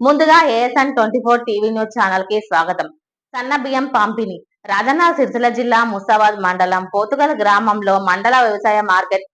ముందుగా ASN 24 TV news channel కి స్వాగతం. సన్న బియ్యం పంపిణీ రాజన్న సిరిసిల్ల జిల్లా ముసాబాద్ మండలం పోతుగల్ గ్రామంలో మండల వ్యవసాయ మార్కెట్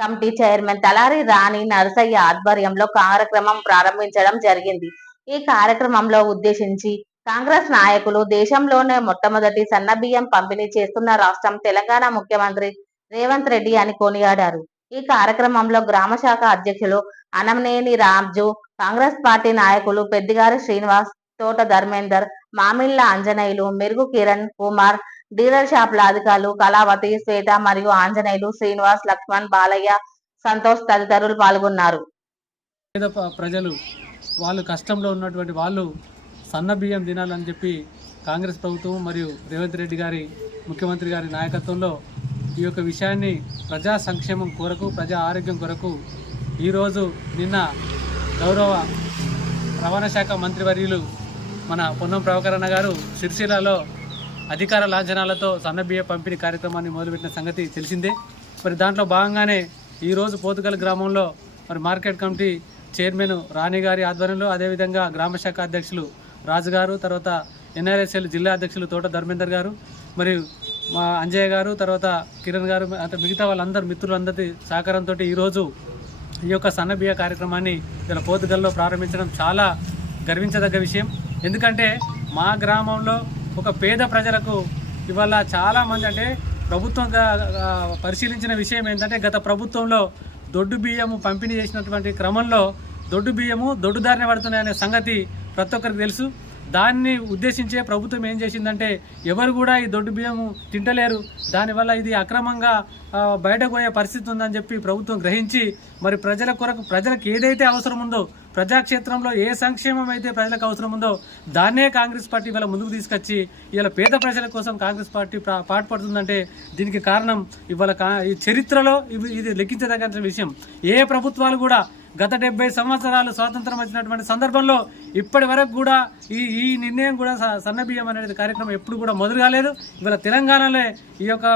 కమిటీ చైర్మన్ తలారి రాణి నరసయ్య ఆధ్వర్యంలో కార్యక్రమం ప్రారంభించడం జరిగింది. ఈ కార్యక్రమంలో ఉద్దేశించి కాంగ్రెస్ నాయకులు దేశంలోనే మొట్టమొదటి సన్న బియ్యం పంపిణీ చేస్తున్న రాష్ట్రం తెలంగాణ ముఖ్యమంత్రి రేవంత్ రెడ్డి అని కొనియాడారు. ఈ కార్యక్రమంలో గ్రామ శాఖ అధ్యక్షులు అనమనేని రాజు, కాంగ్రెస్ పార్టీ నాయకులు పెద్దిగారి శ్రీనివాస్, తోట ధర్మేందర్, మామిళ్ల ఆంజనేయులు, మెరుగు కిరణ్ కుమార్, డీలర్ షాపుల అధికారులు కళావతి, శ్వేత మరియు ఆంజనేయులు, శ్రీనివాస్, లక్ష్మణ్, బాలయ్య, సంతోష్ తదితరులు పాల్గొన్నారు. ప్రజలు వాళ్ళు కష్టంలో ఉన్నటువంటి వాళ్ళు సన్న బియ్యం తినాలని చెప్పి కాంగ్రెస్ ప్రభుత్వం మరియు రేవంత్ రెడ్డి గారి ముఖ్యమంత్రి గారి నాయకత్వంలో ఈ యొక్క విషయాన్ని ప్రజా సంక్షేమం కొరకు, ప్రజా ఆరోగ్యం కొరకు ఈరోజు నిన్న గౌరవ రవాణా శాఖ మంత్రివర్యులు మన పొన్నం ప్రభాకర్ అన్న గారు సిరిసిల్లలో అధికార లాంఛనాలతో సన్నబియ్య పంపిణీ కార్యక్రమాన్ని మొదలుపెట్టిన సంగతి తెలిసిందే. మరి దాంట్లో భాగంగానే ఈరోజు పోతుగల్ గ్రామంలో మరి మార్కెట్ కమిటీ చైర్మన్ రాణి గారి ఆధ్వర్యంలో, అదేవిధంగా గ్రామ శాఖ అధ్యక్షులు రాజు గారు, తర్వాత ఎన్ఆర్ఎస్ఎల్ జిల్లా అధ్యక్షులు తోట ధర్మేందర్ గారు, మరియు మా అంజయ్య గారు, తర్వాత కిరణ్ గారు, అంటే మిగతా వాళ్ళందరూ మిత్రులందరి సహకారంతో ఈరోజు ఈ యొక్క సన్నబియ్య కార్యక్రమాన్ని ఇలా పోతుగల్లో ప్రారంభించడం చాలా గర్వించదగ్గ విషయం. ఎందుకంటే మా గ్రామంలో ఒక పేద ప్రజలకు ఇవాళ చాలామంది, అంటే ప్రభుత్వం పరిశీలించిన విషయం ఏంటంటే గత ప్రభుత్వంలో దొడ్డు బియ్యము పంపిణీ చేసినటువంటి క్రమంలో దొడ్డు బియ్యము దొడ్డుదారిన పడుతున్నాయనే సంగతి ప్రతి ఒక్కరికి తెలుసు. దాన్ని ఉద్దేశించే ప్రభుత్వం ఏం చేసిందంటే ఎవరు కూడా ఈ దొడ్డు బియ్యము తింటలేరు, దానివల్ల ఇది అక్రమంగా బయటకు పోయే పరిస్థితి ఉందని చెప్పి ప్రభుత్వం గ్రహించి మరి ప్రజల కొరకు, ప్రజలకు ఏదైతే అవసరం ఉందో, ప్రజాక్షేత్రంలో ఏ సంక్షేమం అయితే ప్రజలకు అవసరం ఉందో దాన్నే కాంగ్రెస్ పార్టీ ఇవాళ ముందుకు తీసుకొచ్చి ఇవాళ పేద ప్రజల కోసం కాంగ్రెస్ పార్టీ పాటుపడుతుందంటే దీనికి కారణం ఇవాళ ఈ చరిత్రలో ఇది లెక్కించదగిన విషయం. ఏ ప్రభుత్వాలు కూడా గత 70 సంవత్సరాలు స్వాతంత్రం వచ్చినటువంటి సందర్భంలో ఇప్పటి వరకు కూడా ఈ నిర్ణయం కూడా సన్నబియ్యం అనేది కార్యక్రమం ఎప్పుడు కూడా మొదలు కాలేదు. ఇవాళ తెలంగాణలో ఈ యొక్క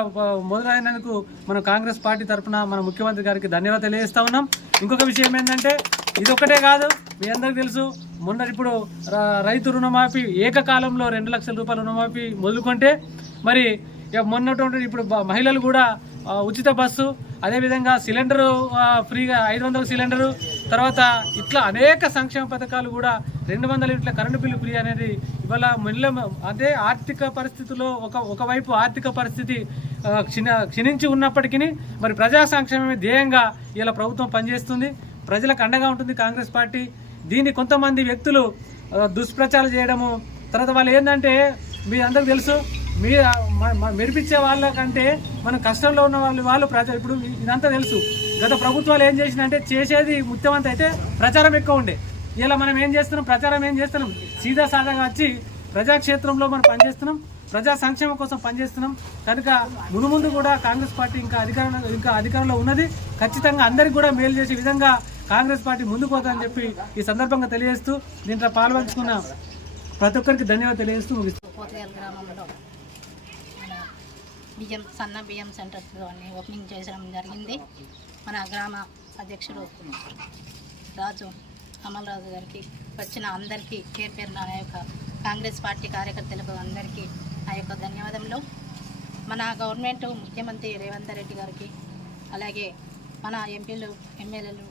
మొదలైనందుకు మనం కాంగ్రెస్ పార్టీ తరఫున మన ముఖ్యమంత్రి గారికి ధన్యవాదాలు తెలియజేస్తా ఉన్నాం. ఇంకొక విషయం ఏంటంటే ఇది ఒక్కటే కాదు, మీ అందరికీ తెలుసు, మొన్న ఇప్పుడు రైతు రుణమాఫీ ఏకకాలంలో 2 లక్షల రూపాయల రుణమాఫీ మొదలుకుంటే మరి మొన్నటువంటి ఇప్పుడు మహిళలు కూడా ఉచిత బస్సు, అదేవిధంగా సిలిండరు ఫ్రీగా 500 సిలిండరు, తర్వాత ఇట్లా అనేక సంక్షేమ పథకాలు కూడా 200 యూనిట్ల కరెంటు బిల్లు ఫ్రీ అనేది ఇవాళ అదే ఆర్థిక పరిస్థితుల్లో ఒకవైపు ఆర్థిక పరిస్థితి క్షీణించి ఉన్నప్పటికీ మరి ప్రజా సంక్షేమమే ధ్యేయంగా ఇలా ప్రభుత్వం పనిచేస్తుంది, ప్రజలకు అండగా ఉంటుంది కాంగ్రెస్ పార్టీ. దీన్ని కొంతమంది వ్యక్తులు దుష్ప్రచారం చేయడము, తర్వాత వాళ్ళు ఏంటంటే మీ అందరికి తెలుసు, మెరిపించే వాళ్ళకంటే మనం కష్టంలో ఉన్న వాళ్ళు ప్రజలు ఇప్పుడు ఇదంతా తెలుసు. గత ప్రభుత్వాలు ఏం చేసినంటే చేసేది ముఖ్యమంత్రి అయితే ప్రచారం ఎక్కువ ఉండే, ఇలా మనం ఏం చేస్తున్నాం, ప్రచారం ఏం చేస్తున్నాం, సీదా సాదాగా వచ్చి ప్రజాక్షేత్రంలో మనం పనిచేస్తున్నాం, ప్రజా సంక్షేమం కోసం పనిచేస్తున్నాం. కనుక ముందు కూడా కాంగ్రెస్ పార్టీ ఇంకా అధికారంలో ఉన్నది, ఖచ్చితంగా అందరికి కూడా మేలు చేసే విధంగా కాంగ్రెస్ పార్టీ ముందుకు పోతుందని చెప్పి ఈ సందర్భంగా తెలియజేస్తూ దీంట్లో పాల్పంచుకున్న ప్రతి ఒక్కరికి ధన్యవాదాలు తెలియజేస్తూ ముగిస్తున్నాం. బియ్యం సన్న బియ్యం సెంటర్ని ఓపెనింగ్ చేయడం జరిగింది. మన గ్రామ అధ్యక్షుడు రాజు అమల్ రాజు గారికి, వచ్చిన అందరికీ పేరు నా యొక్క కాంగ్రెస్ పార్టీ కార్యకర్తలకు అందరికీ నా యొక్క ధన్యవాదములు. మన గవర్నమెంట్ ముఖ్యమంత్రి రేవంత్ రెడ్డి గారికి, అలాగే మన ఎంపీలు ఎమ్మెల్యేలు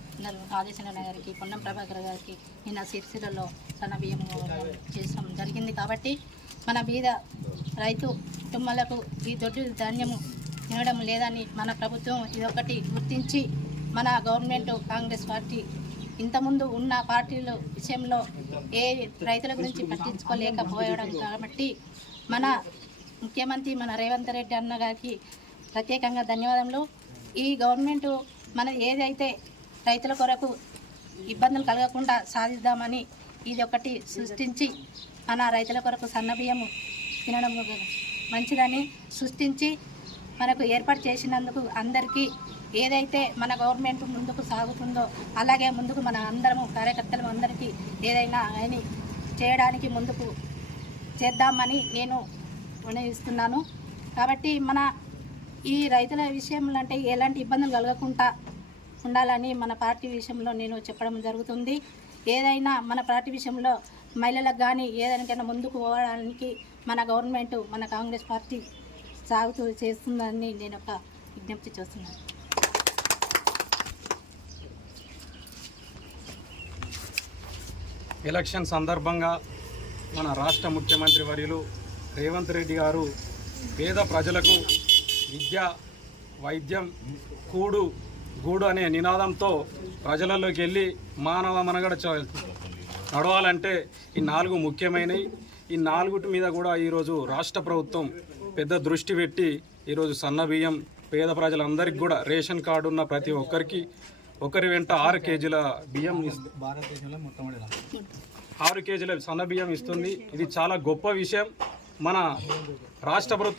రాజేశ్వర గారికి, పొన్నం ప్రభాకర్ గారికి నిన్న సిరిసిల్లలో సన్న బియ్యం చేయడం జరిగింది. కాబట్టి మన బీద రైతు కుటుంబాలకు ఈ దొడ్డు ధాన్యము తినడం లేదని మన ప్రభుత్వం ఇదొకటి గుర్తించి మన గవర్నమెంట్ కాంగ్రెస్ పార్టీ ఇంతకుముందు ఉన్న పార్టీల విషయంలో ఏ రైతుల గురించి పట్టించుకోలేకపోవడం కాబట్టి మన ముఖ్యమంత్రి మన రేవంత్ రెడ్డి అన్న గారికి ప్రత్యేకంగా ధన్యవాదములు. ఈ గవర్నమెంట్ మన ఏదైతే రైతుల కొరకు ఇబ్బందులు కలగకుండా సాధిద్దామని ఇది ఒకటి సృష్టించి మన రైతుల కొరకు సన్నబియ్యము తినడం మంచిదని సృష్టించి మనకు ఏర్పాటు చేసినందుకు అందరికీ ఏదైతే మన గవర్నమెంట్ ముందుకు సాగుతుందో అలాగే ముందుకు మన అందరము కార్యకర్తలు అందరికీ ఏదైనా అని చేయడానికి ముందుకు చేద్దామని నేను వినయిస్తున్నాను. కాబట్టి మన ఈ రైతుల విషయంలో అంటే ఎలాంటి ఇబ్బందులు కలగకుండా ఉండాలని మన పార్టీ విషయంలో నేను చెప్పడం జరుగుతుంది. ఏదైనా మన పార్టీ విషయంలో మహిళలకు కానీ ఏదైనా ముందుకు పోవడానికి మన గవర్నమెంట్ మన కాంగ్రెస్ పార్టీ సాగుతూ చేస్తుందని నేను ఒక విజ్ఞప్తి చేస్తున్నాను. ఎలక్షన్ సందర్భంగా మన రాష్ట్ర ముఖ్యమంత్రి వర్యులు రేవంత్ రెడ్డి గారు పేద ప్రజలకు విద్య, వైద్యం, గూడు అనే నినాదంతో ప్రజలలోకి వెళ్ళి మానవ మనుగడ నడవాలంటే ఈ 4 ముఖ్యమైనవి. ఈ 4 మీద కూడా ఈరోజు రాష్ట్ర ప్రభుత్వం పెద్ద దృష్టి పెట్టి ఈరోజు సన్న బియ్యం పేద ప్రజలందరికీ కూడా రేషన్ కార్డు ఉన్న ప్రతి ఒక్కరికి ఒకరి వెంట 6 కేజీల బియ్యం 6 కేజీల సన్న బియ్యం ఇస్తుంది. ఇది చాలా గొప్ప విషయం. మన రాష్ట్ర ప్రభుత్వం